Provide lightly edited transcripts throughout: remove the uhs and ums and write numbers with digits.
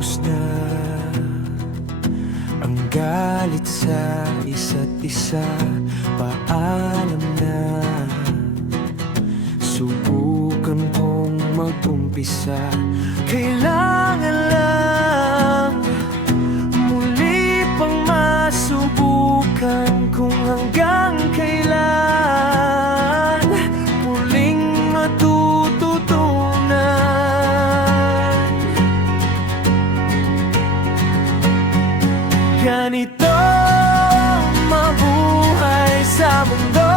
lubos na ang galit sa isa't isa. Paalam na, subukan kong mag-umpisa. Kailangan lang muli pang masubukan kung hanggang kailan muling matututunan. Ganito mabuhay sa mundo,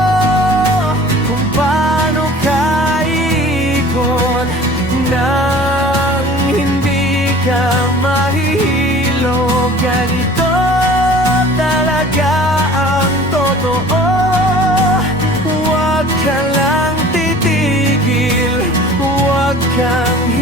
kung paano kaikot nang hindi ka mahihilo. Ganito talaga ang totoo. Huwag ka lang titigil, huwag kang